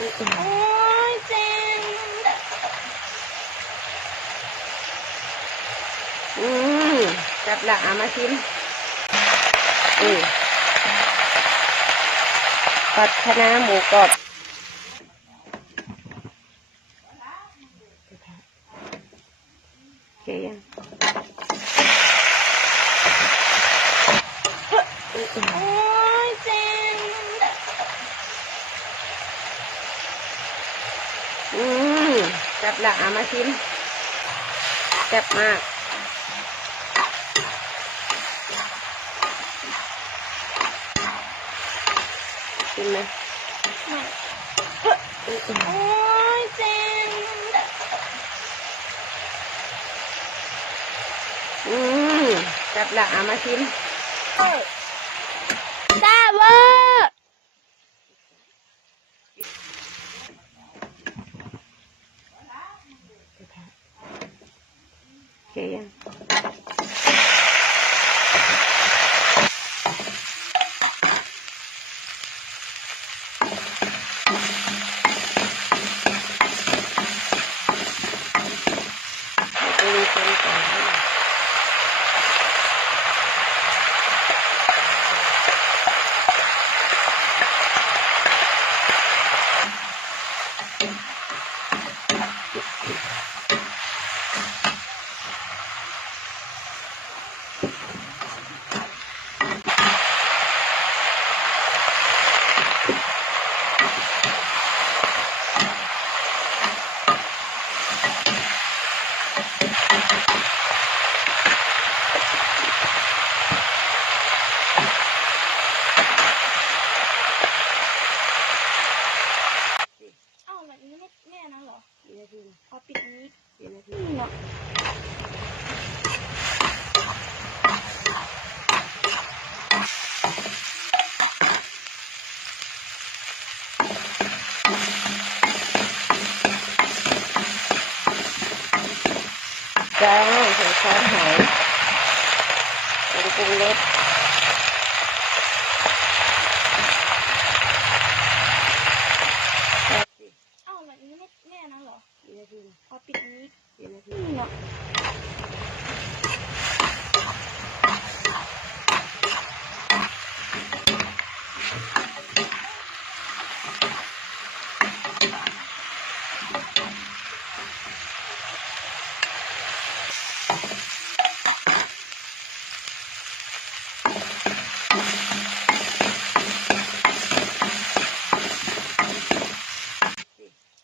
โอ้ยเจนอืมจับละเอามาชิมอืมผัดคะน้าหมูกรอบเคยัง โอ้ยเจ็บ อืมจั บละเอามาชิมแซ่บมากชิมไหมไม่อืมโอ้ยเจ็บอืมจับละเอามาชิม แซ่บเวอร์ โอเคยังดูคนก่อนนะ เอ้าแบบนี้ไม่แม่นะเหรอ กี่นาที เอาปิดอันนี้ กี่นาที นี่เนาะ จ้าใส่ซอสหอยเป็นปรุงรส เอ้าแบบนี้ไม่แม่นะเหรอ กี่นาที เอาปิดอันนี้ กี่นาที นี่เนาะ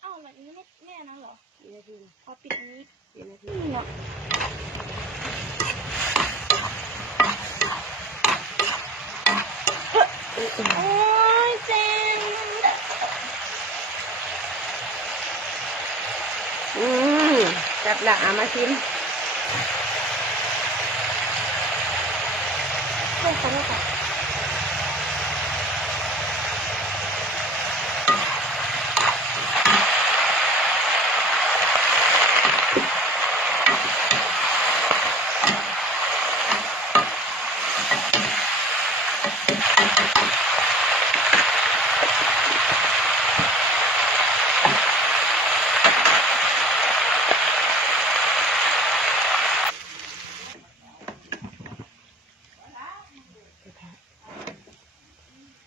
เอ้าแบบนี้ไม่แม่นะเหรอ กี่นาที เอาปิดอันนี้ กี่นาที นี่เนาะ โอ้ยเจ็บ อืม จับละเอามาชิมไม่ต้องไม่ค่ะ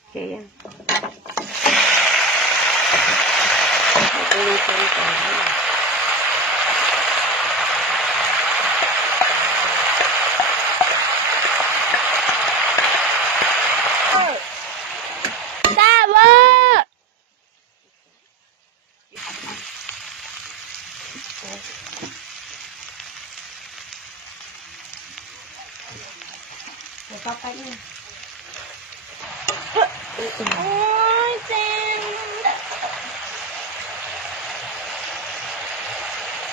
โอเคยังดูคนก่อนนะ แซ่บเวอร์ เดี๋ยวก็ไปนี่โอ้ยเจ็บ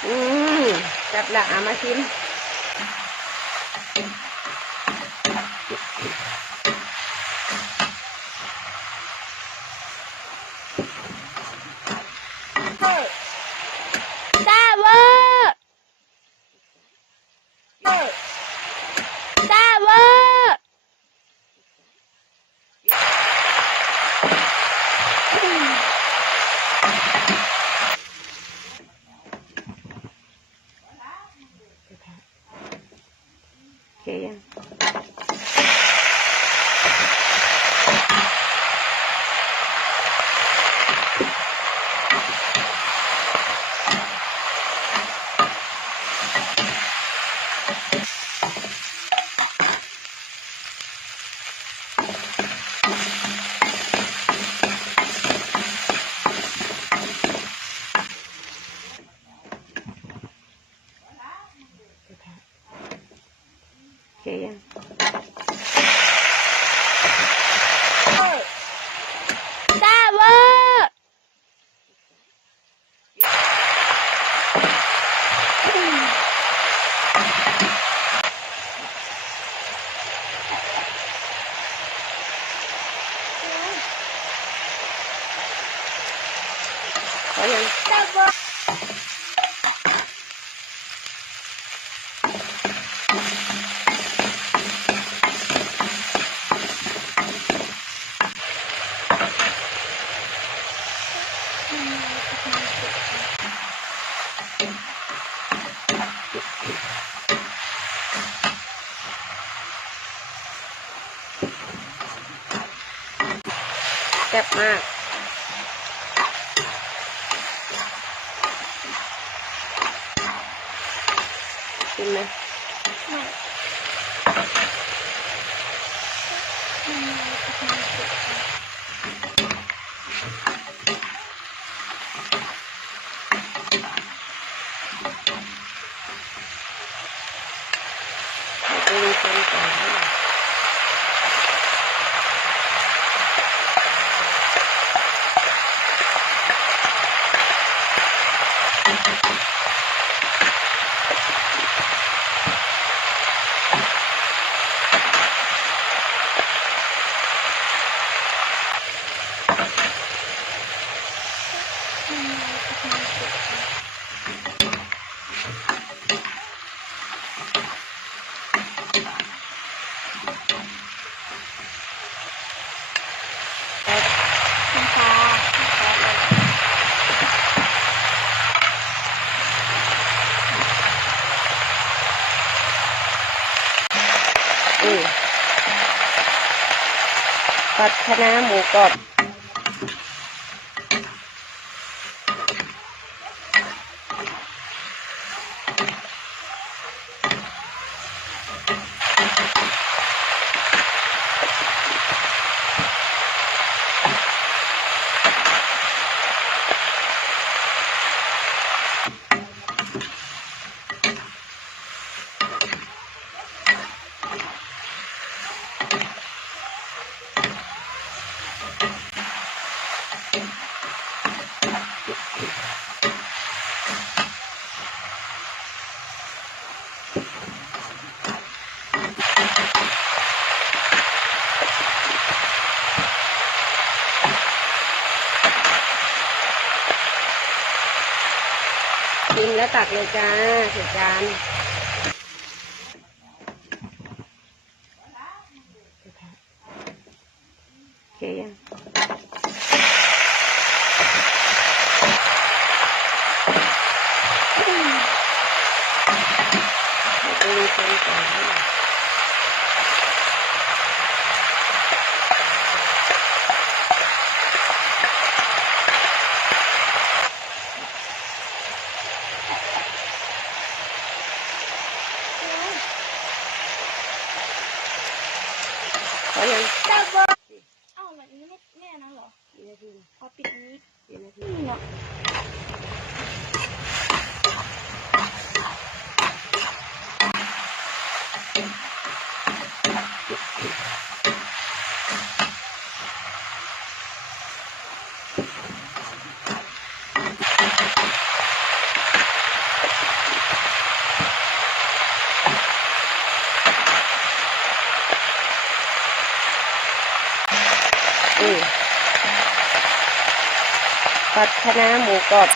อืมจับละเอามาชิม Yeah. 大伯。大伯。嗯。嗯。欢迎。大伯。 แซ่บมากกินไหมไม่ ปัดคะน้าหมูกรอบ กินแล้วตักเลยจ้าเสร็จจานโอเคยังไปดูคนก่อนนะ พอยังดับเบิ้ลอ้าวมันไม่ไม่อันนั้นเหรอกี่นาทีเอาปิดอันนี้กี่นาทีนี่เนาะ อืม ผัดคะน้าหมูกรอบ